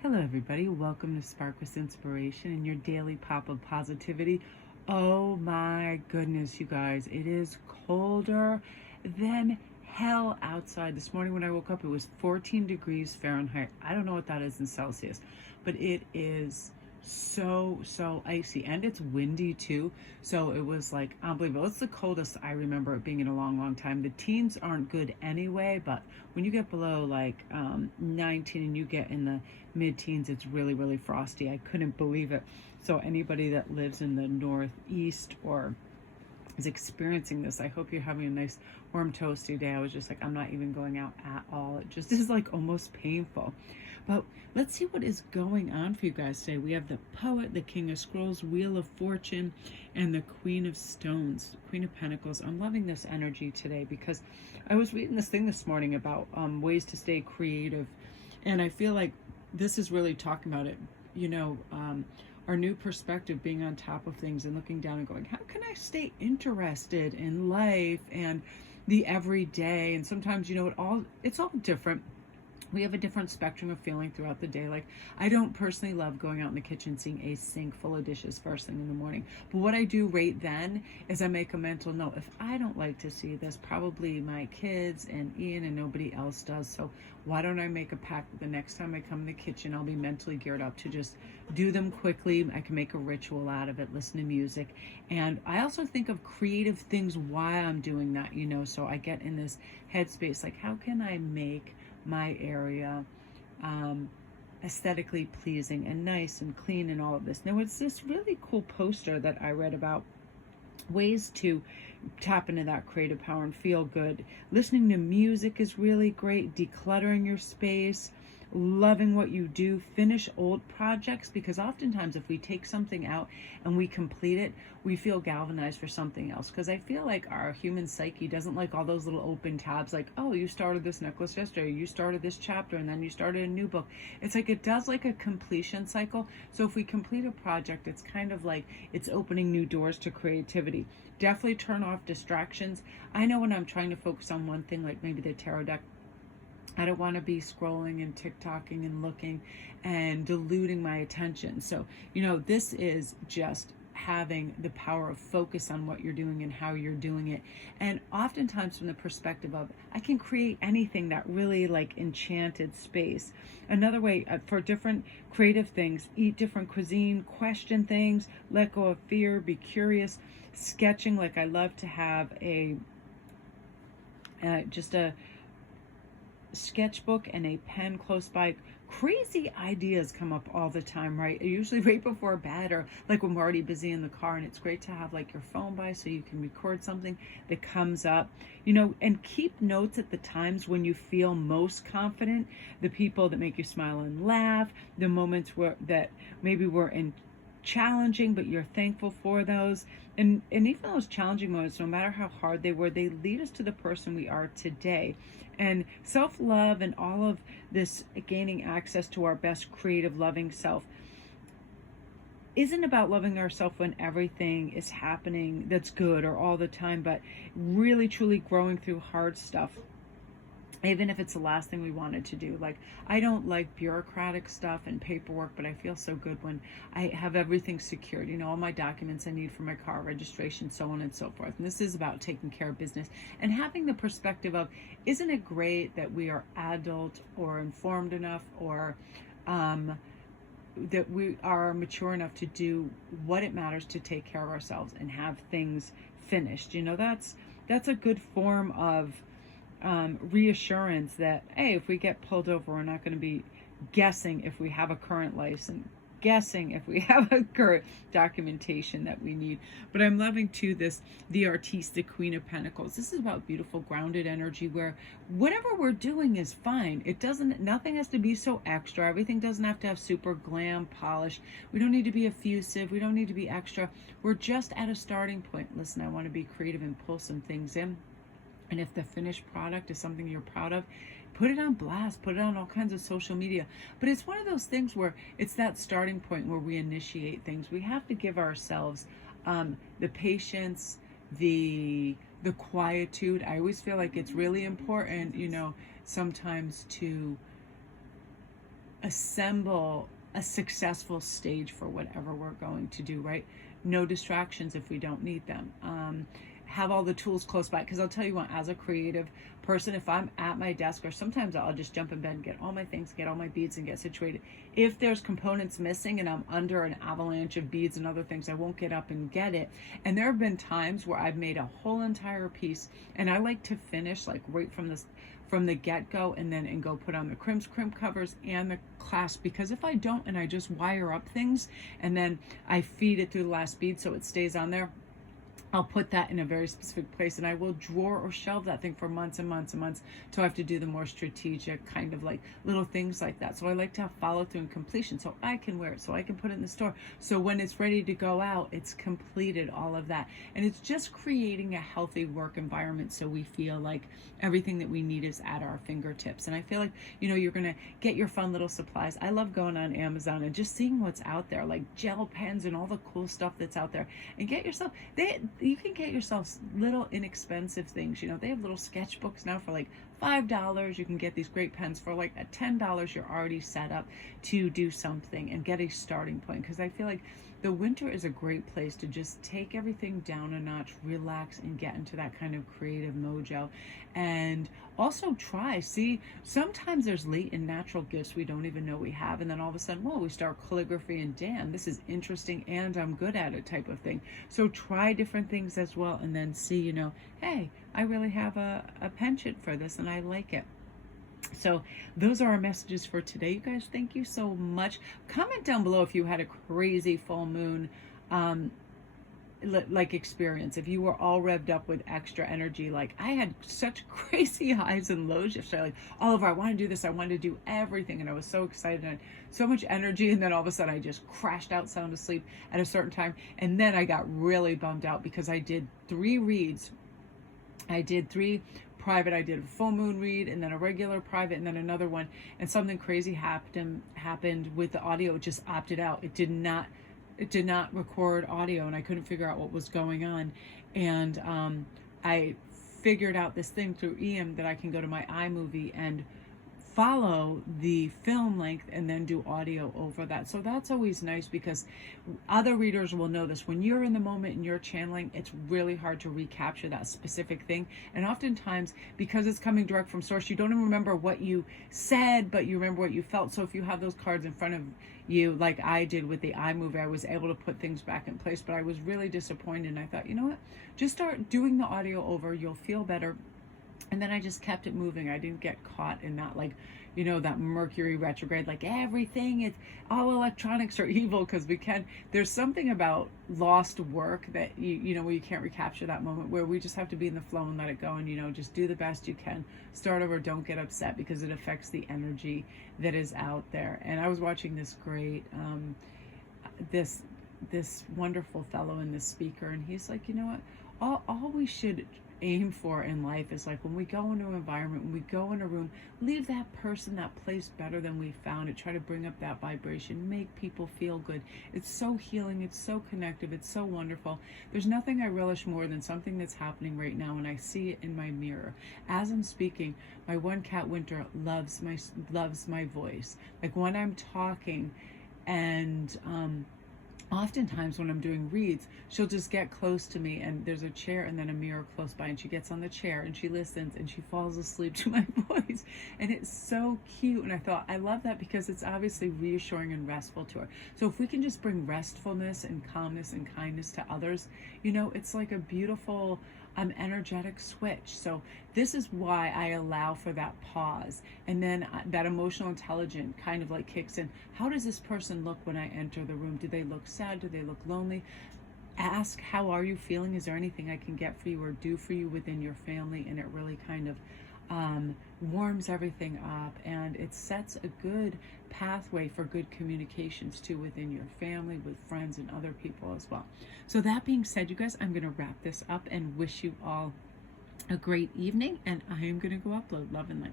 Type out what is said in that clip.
Hello, everybody. Welcome to Spark with Inspiration and your daily pop of positivity. Oh my goodness, you guys, it is colder than hell outside. This morning when I woke up, it was 14 degrees Fahrenheit. I don't know what that is in Celsius, but it is so icy, and it's windy too. So it was like unbelievable. It's the coldest I remember it being in a long time. The teens aren't good anyway, but when you get below like 19 and you get in the mid-teens, it's really frosty. I couldn't believe it. So anybody that lives in the Northeast or is experiencing this, I hope you're having a nice warm toasty day. I was just like, I'm not even going out at all. It just is like almost painful. But let's see what is going on for you guys today. We have the Poet, the King of Scrolls, Wheel of Fortune, and the Queen of Stones, Queen of Pentacles. I'm loving this energy today because I was reading this thing this morning about ways to stay creative, and I feel like this is really talking about it. Our new perspective, being on top of things and looking down and going, how can I stay interested in life and the everyday? And sometimes, it's all different. We have a different spectrum of feeling throughout the day. Like, I don't personally love going out in the kitchen, seeing a sink full of dishes first thing in the morning. But what I do right then is I make a mental note. If I don't like to see this, probably my kids and Ian and nobody else does. So why don't I make a pact that the next time I come in the kitchen, I'll be mentally geared up to just do them quickly. I can make a ritual out of it, listen to music. And I also think of creative things while I'm doing that, so I get in this headspace, like, how can I make my area aesthetically pleasing and nice and clean and all of this. Now, it's this really cool poster that I read about ways to tap into that creative power and feel good. Listening to music is really great. Decluttering your space, loving what you do, finish old projects, because oftentimes if we take something out and we complete it, we feel galvanized for something else. Because I feel like our human psyche doesn't like all those little open tabs, like, oh, you started this necklace yesterday, you started this chapter, and then you started a new book. It's like it does like a completion cycle. So if we complete a project, it's kind of like it's opening new doors to creativity. Definitely turn off distractions. I know when I'm trying to focus on one thing, like maybe the tarot deck, I don't want to be scrolling and TikToking and looking and diluting my attention. So, this is just having the power of focus on what you're doing and how you're doing it. And oftentimes from the perspective of, I can create anything that really like enchanted space. Another way for different creative things, eat different cuisine, question things, let go of fear, be curious, sketching. Like, I love to have just a sketchbook and a pen close by. Crazy ideas come up all the time, right? Usually right before bed, or like when we're already busy in the car, and it's great to have like your phone by so you can record something that comes up, and keep notes at the times when you feel most confident, the people that make you smile and laugh, the moments that maybe were in challenging, but you're thankful for those. And even those challenging moments, no matter how hard they were, they lead us to the person we are today. And self-love and all of this gaining access to our best creative, loving self isn't about loving ourselves when everything is happening that's good or all the time, but really truly growing through hard stuff. Even if it's the last thing we wanted to do. Like, I don't like bureaucratic stuff and paperwork, but I feel so good when I have everything secured, all my documents I need for my car registration, so on and so forth. And this is about taking care of business and having the perspective of, isn't it great that we are adult or informed enough, or that we are mature enough to do what it matters to take care of ourselves and have things finished. That's a good form of reassurance that, hey, if we get pulled over, we're not going to be guessing if we have a current license, guessing if we have a current documentation that we need. But I'm loving too the artiste, the Queen of Pentacles. This is about beautiful grounded energy where whatever we're doing is fine. Nothing has to be so extra. Everything doesn't have to have super glam polish. We don't need to be effusive. We don't need to be extra. We're just at a starting point. Listen, I want to be creative and pull some things in. And if the finished product is something you're proud of, put it on blast, put it on all kinds of social media. But it's one of those things where it's that starting point where we initiate things. We have to give ourselves the patience, the quietude. I always feel like it's really important, sometimes to assemble a successful stage for whatever we're going to do, right? No distractions if we don't need them. Have all the tools close by, because I'll tell you what, as a creative person, if I'm at my desk, or sometimes I'll just jump in bed and get all my things, get all my beads and get situated. If there's components missing and I'm under an avalanche of beads and other things, I won't get up and get it. And there have been times where I've made a whole entire piece, and I like to finish like right from the get-go, and go put on the crimp covers and the clasp, because if I don't and I just wire up things and then I feed it through the last bead so it stays on there, I'll put that in a very specific place, and I will drawer or shelve that thing for months and months and months till I have to do the more strategic kind of like little things like that. So I like to have follow through and completion, so I can wear it, so I can put it in the store, so when it's ready to go out, it's completed, all of that. And it's just creating a healthy work environment so we feel like everything that we need is at our fingertips. And I feel like, you know, you're gonna get your fun little supplies. I love going on Amazon and just seeing what's out there, like gel pens and all the cool stuff that's out there, and get yourself, you can get yourself little inexpensive things. You know, they have little sketchbooks now for like $5. You can get these great pens for like at $10. You're already set up to do something and get a starting point, because I feel like the winter is a great place to just take everything down a notch, relax, and get into that kind of creative mojo. And also see, sometimes there's latent natural gifts we don't even know we have, and then all of a sudden, whoa, we start calligraphy, and damn, this is interesting and I'm good at it type of thing. So try different things as well, and then see, you know, hey, I really have a penchant for this and I like it. So those are our messages for today, you guys. Thank you so much. Comment down below if you had a crazy full moon like experience, if you were all revved up with extra energy. Like I had such crazy highs and lows yesterday, like Oliver, I want to do this, I wanted to do everything, and I was so excited and so much energy, and then all of a sudden I just crashed out sound asleep at a certain time, and then I got really bummed out because I did 3 reads. I did 3 private, I did a full moon read, and then a regular private, and then another one, and something crazy happened with the audio. It just opted out. It did not record audio, and I couldn't figure out what was going on. And I figured out this thing through EM that I can go to my iMovie and follow the film length and then do audio over that. So that's always nice, because other readers will know this. When you're in the moment and you're channeling, it's really hard to recapture that specific thing. And oftentimes, because it's coming direct from source, you don't even remember what you said, but you remember what you felt. So if you have those cards in front of you, like I did with the iMovie, I was able to put things back in place, but I was really disappointed. And I thought, you know what, just start doing the audio over, you'll feel better. And then I just kept it moving. I didn't get caught in that, like, you know, that Mercury retrograde, like everything, it's all electronics are evil, because there's something about lost work that, you know, where you can't recapture that moment, where we just have to be in the flow and let it go, and, you know, just do the best you can. Start over, don't get upset, because it affects the energy that is out there. And I was watching this great, this wonderful fellow and this speaker, and he's like, you know what, all we should aim for in life is, like, when we go into an environment, when we go in a room, leave that person, that place better than we found it. Try to bring up that vibration, make people feel good. It's so healing, it's so connective, it's so wonderful. There's nothing I relish more than something that's happening right now, and I see it in my mirror as I'm speaking. My one cat, Winter, loves my voice, like when I'm talking. And oftentimes when I'm doing reads, she'll just get close to me, and there's a chair and then a mirror close by, and she gets on the chair and she listens and she falls asleep to my voice, and it's so cute. And I thought, I love that, because it's obviously reassuring and restful to her. So if we can just bring restfulness and calmness and kindness to others, you know, it's like a beautiful energetic switch. So this is why I allow for that pause, and then that emotional intelligence kind of like kicks in. How does this person look when I enter the room? Do they look sad? Do they look lonely? Ask, how are you feeling? Is there anything I can get for you or do for you within your family? And it really kind of warms everything up, and it sets a good pathway for good communications too within your family, with friends and other people as well. So that being said, you guys, I'm going to wrap this up and wish you all a great evening, and I am going to go upload. Love and light.